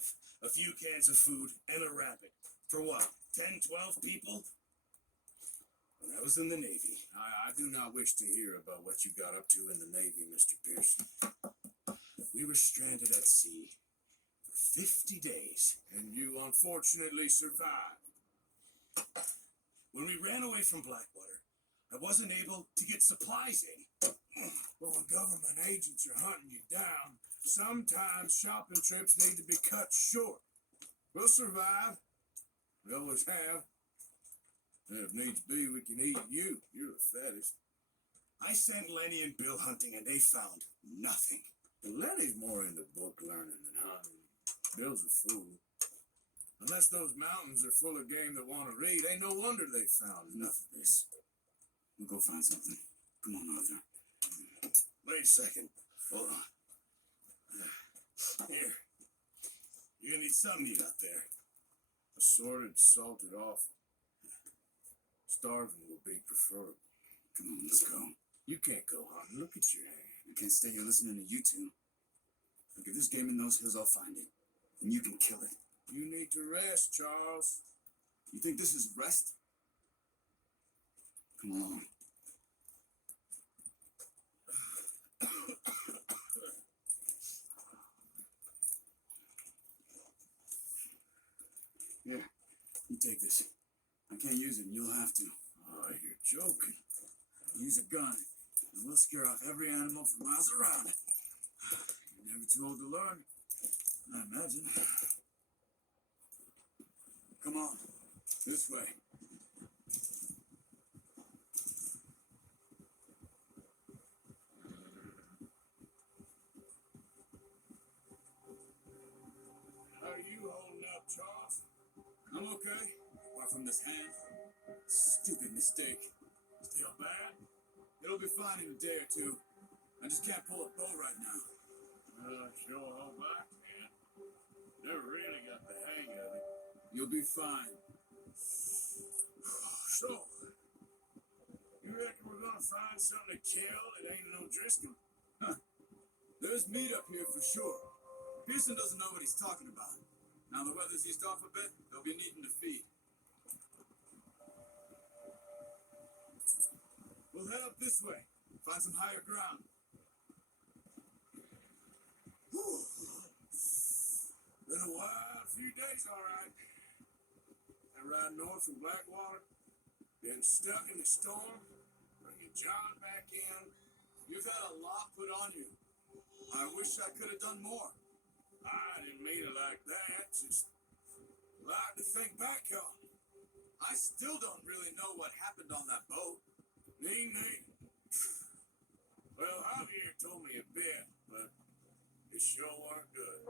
have a few cans of food and a rabbit. For what, 10, 12 people? When I was in the Navy. I do not wish to hear about what you got up to in the Navy, Mr. Pearson. We were stranded at sea for 50 days. And you unfortunately survived. When we ran away from Blackwater, I wasn't able to get supplies in. Well, when government agents are hunting you down, sometimes shopping trips need to be cut short. We'll survive. We always have. And if needs be, we can eat you. You're the fattest. I sent Lenny and Bill hunting, and they found nothing. But Lenny's more into book learning than hunting. Bill's a fool. Unless those mountains are full of game that want to read, ain't no wonder they found Enough of this. We'll go find something. Come on, Arthur. Wait a second. Hold on. Here. You're gonna need something to eat out there. Assorted, salted offal. Starving will be preferable. Come on, let's go. You can't go hunting. Look at your hand. I can't stay here listening to you two. Look, if there's game in those hills, I'll find it. And you can kill it. You need to rest, Charles. You think this is rest? Come along. Here, you take this. I can't use it, and you'll have to. Oh, you're joking. Use a gun, and we'll scare off every animal for miles around. You're never too old to learn, I imagine. Come on, this way. How are you holding up, Charles? I'm okay, apart from this hand. Stupid mistake. Still bad? It'll be fine in a day or two. I just can't pull a bow right now. Sure hold back, man. Never really got the hang of it. You'll be fine. So, you reckon we're gonna find something to kill that ain't no Driscoll? There's meat up here for sure. Pearson doesn't know what he's talking about. Now the weather's eased off a bit, they'll be needing to feed. We'll head up this way. Find some higher ground. Whew. Been a wild few days, all right. I ride north from Blackwater, been stuck in the storm, bringing John back in. You've had a lot put on you. I wish I could have done more. I didn't mean it like that, just a lot to think back on. I still don't really know what happened on that boat. Me neither. Well, Javier told me a bit, but it sure weren't good.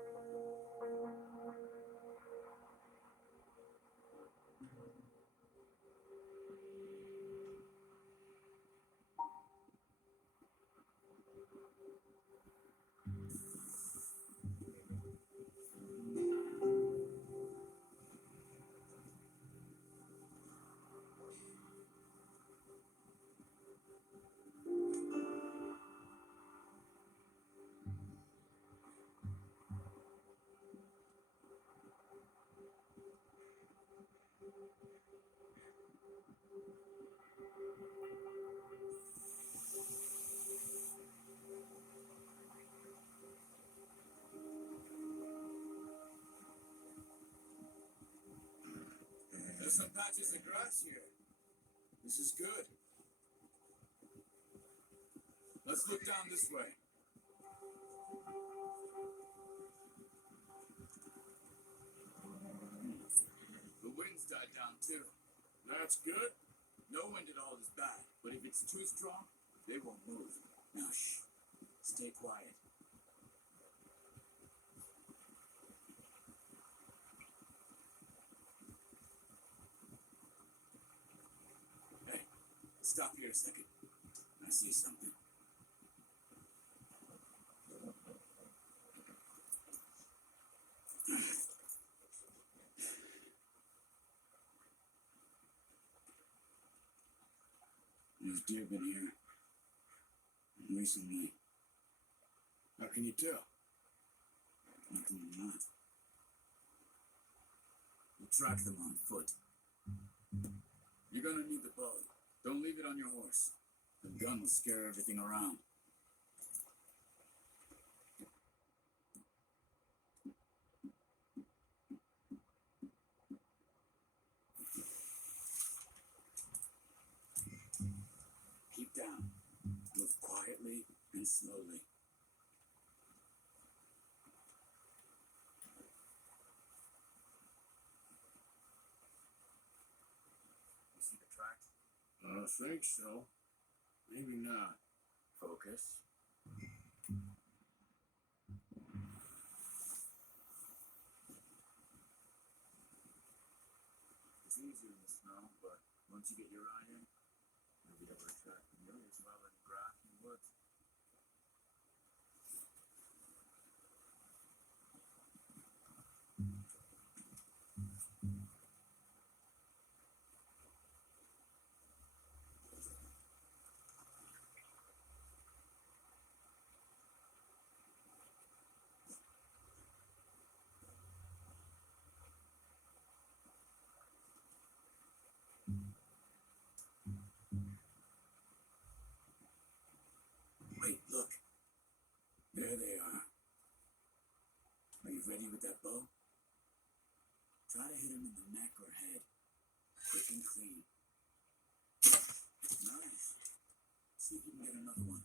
There's some patches of grass here. This is good. Let's look down this way. The wind's died down too. That's good. No wind at all is bad, but if it's too strong, they won't move. Now shh. Stay quiet. Hey, stop here a second. I see something. There's deer been here recently. How can you tell? Nothing in that. track them on foot. You're gonna need the bow. Don't leave it on your horse. The gun will scare everything around. Keep down. Move quietly and slowly. You see the tracks? I don't think so. Maybe not. Focus. It's easier in the snow, but once you get your eye in, you'll be able to track the mule as well as grass and woods. Wait, look. There they are. Are you ready with that bow? Try to hit him in the neck or head. Quick and clean. Nice. See if you can get another one.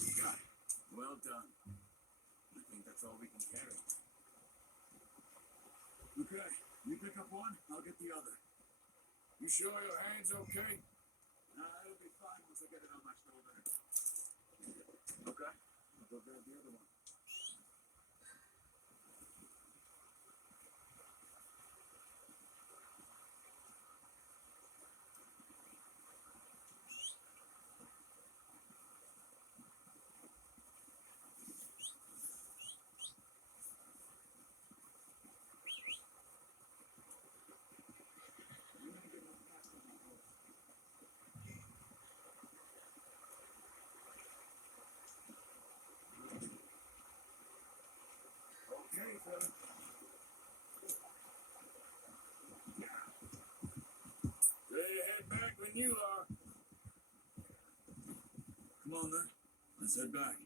You got it. Well done. I think that's all we can carry. Okay, you pick up one, I'll get the other. You sure your hand's okay? It'll be fine once I get it on my shoulder. Okay, I'll go grab the other one. Okay, fella. Ready to head back when you are. Come on then, let's head back.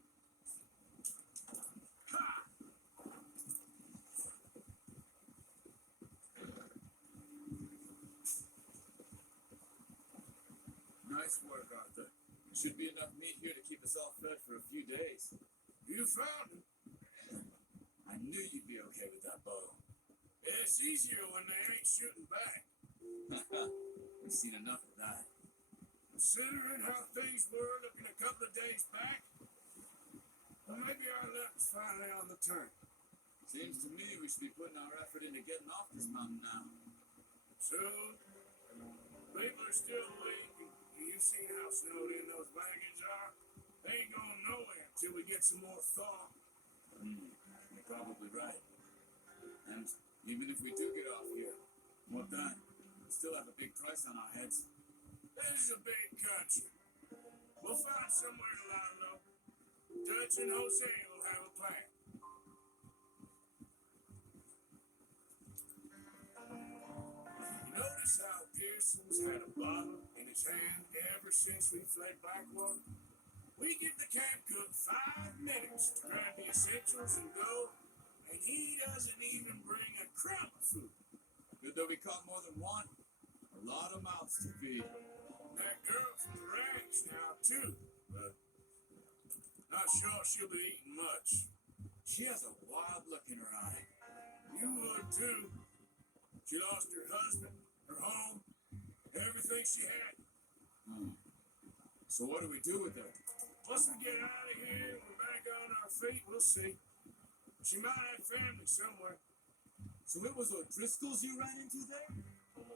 Nice work, Arthur. Should be enough meat here to keep us all fed for a few days. You found him. I knew you'd be okay with that bow. It's easier when they ain't shooting back. We've seen enough of that. Considering how things were looking a couple of days back, well, maybe our luck's finally on the turn. Seems to me we should be putting our effort into getting off this mountain now. Soon, people are still weak. You've seen how snowed in those wagons are. They ain't going nowhere until we get some more thaw. You're probably right. And even if we do get off here, what then? We still have a big price on our heads. This is a big country. We'll find somewhere to lie low. Dutch and Jose will have a plan. Notice how Pearson's had a bottle in his hand ever since we fled Blackwater? We give the camp cook 5 minutes to grab the essentials and go, and he doesn't even bring a crumb of food. Good that we caught more than one. A lot of mouths to feed. That girl from the ranch now, too, but not sure she'll be eating much. She has a wild look in her eye. You would, too. She lost her husband, her home, everything she had. So what do we do with her? Once we get out of here, we're back on our our fate, we'll see. She might have family somewhere. So it was O'Driscoll's you ran into there?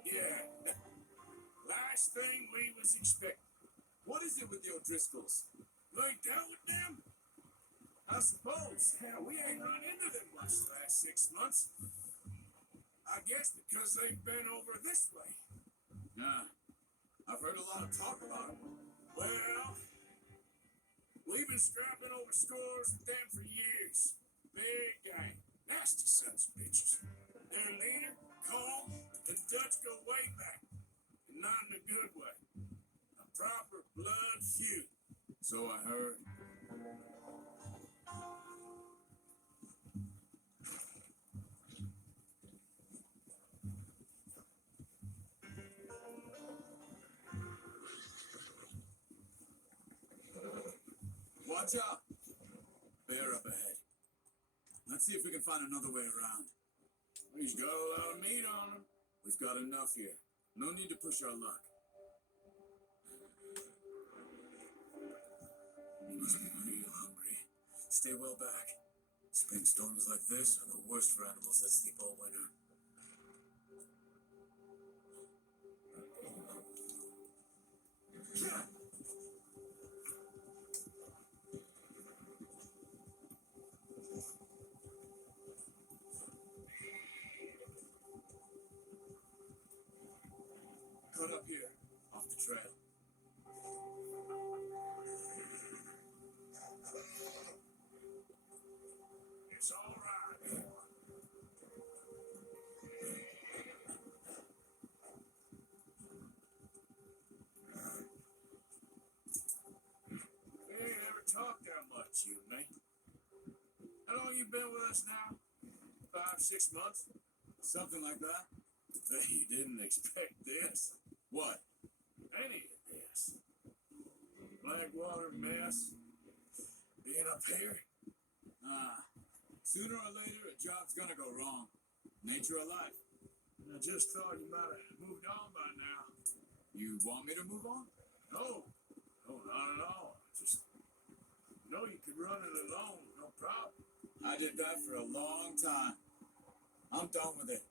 Yeah. Last thing we was expecting. What is it with the O'Driscolls? You ain't dealt with them? I suppose. Yeah, we ain't run into them much the last 6 months. I guess because they've been over this way. Yeah. I've heard a lot of talk about it. Well, we've been scrapping over scores with them for years. Big gang. Nasty sons of bitches. Their leader, Cole, and Dutch go way back. And not in a good way. A proper blood feud. So I heard. Watch out! Bear up ahead. Let's see if we can find another way around. He's got a lot of meat on him. We've got enough here. No need to push our luck. You must be real hungry. Stay well back. Spring storms like this are the worst for animals that sleep all winter. Cut up here, off the trail. It's all right. We ain't ever talked that much, you and me. How long you been with us now? 5, 6 months? Something like that? Bet you didn't expect this. What? Any of this. Blackwater mess. Being up here. Sooner or later, a job's gonna go wrong. Nature of life. I just thought you might have moved on by now. You want me to move on? No. No, not at all. Just know you could run it alone, no problem. I did that for a long time. I'm done with it.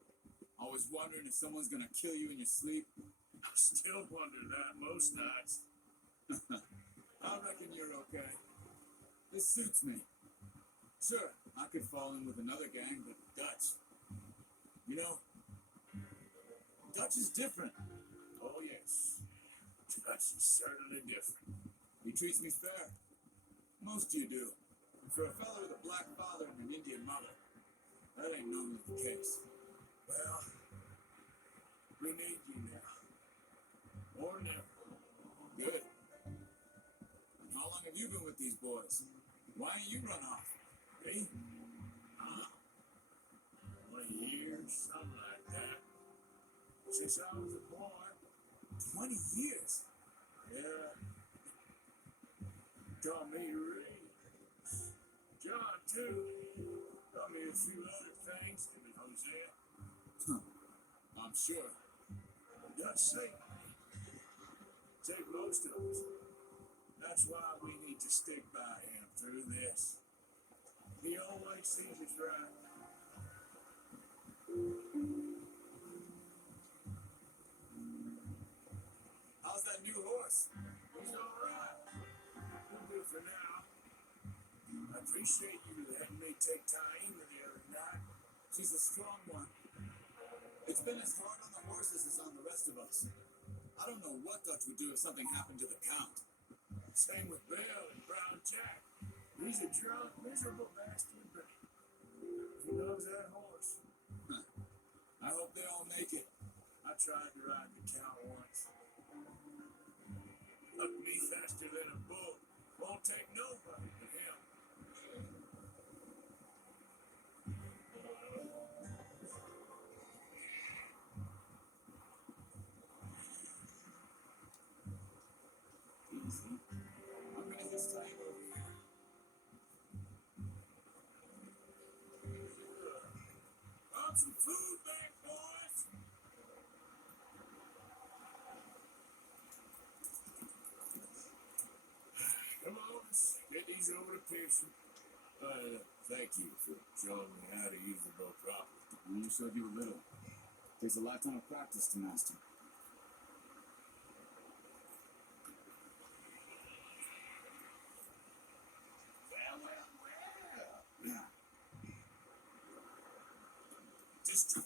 Always wondering if someone's gonna kill you in your sleep. I still wonder that most nights. I reckon you're okay. This suits me. Sure, I could fall in with another gang, but Dutch. You know, Dutch is different. Oh, yes. Dutch is certainly different. He treats me fair. Most of you do. And for a fellow with a black father and an Indian mother, that ain't normally the case. Well, we need you now. Or never. Good. And how long have you been with these boys? Why ain't you run off? Me? 20 years, something like that. Since I was a boy. 20 years? Yeah. Taught me to read. John, too. Taught me a few other things. Him and Hosea. I'm sure. Dutch saved me. Saved most of us. That's why we need to stick by him through this. He always sees us right. How's that new horse? He's all right. We'll do for now. I appreciate you letting me take Taina the other night. She's a strong one. It's been as hard on the horses as on the rest of us. I don't know what Dutch would do if something happened to the Count. Same with Bill and Brown Jack. He's a drunk, miserable bastard, but he loves that horse. I hope they all make it. I tried to ride the Count once. Look me faster than a bull. Won't take nobody but him. Easy. I'm gonna just tie you over here. Want some food back, boys? Come on, let's get these over to Pearson. Thank you for showing me how to use the bow properly. I only showed you a little. Takes a lifetime of practice to master. Yeah. Just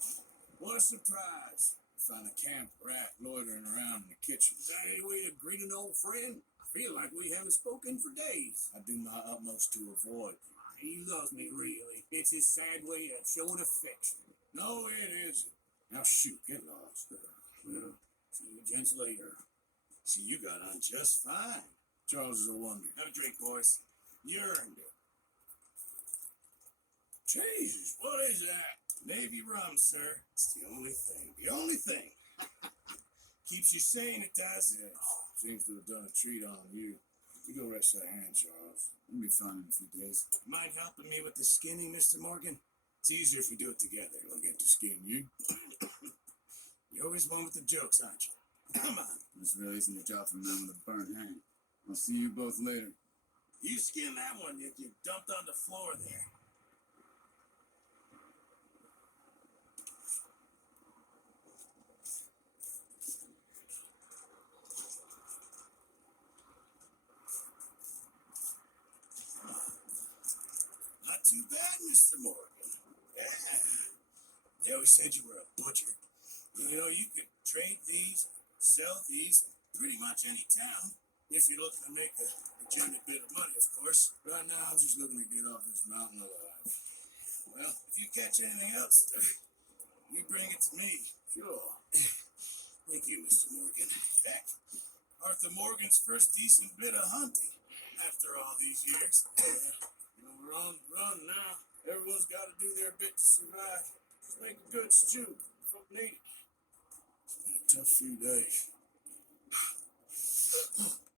what a surprise. Found a camp rat loitering around in the kitchen. Is that any way to greet an old friend? I feel like we haven't spoken for days. I do my utmost to avoid. He loves me, really. It's his sad way of showing affection. No, it isn't. Now shoot, get lost. Well, see you gents later. See, you got on just fine. Charles is a wonder. Have a drink, boys. You earned it. Jesus, what is that? Navy rum, sir. It's the only thing. The only thing. Keeps you sane, it does. Yeah, seems to have done a treat on you. You go rest that hand, Charles. You'll be fine in a few days. Mind helping me with the skinning, Mr. Morgan? It's easier if we do it together. We'll get to skin you. You're always one with the jokes, aren't you? Come on. This really isn't the job for a man with a burnt hand. I'll see you both later. You skin that one you dumped on the floor there. Not too bad, Mr. Morgan. Yeah. They always said you were a butcher. You know, you could trade these, sell these, in pretty much any town. If you're looking to make a legitimate bit of money, of course. Right now, I'm just looking to get off this mountain alive. Well, if you catch anything else, you bring it to me. Sure. Thank you, Mr. Morgan. Heck, Arthur Morgan's first decent bit of hunting after all these years. You know, we're on the run now. Everyone's got to do their bit to survive. Just make a good stew. Folk need it. It's been a tough few days.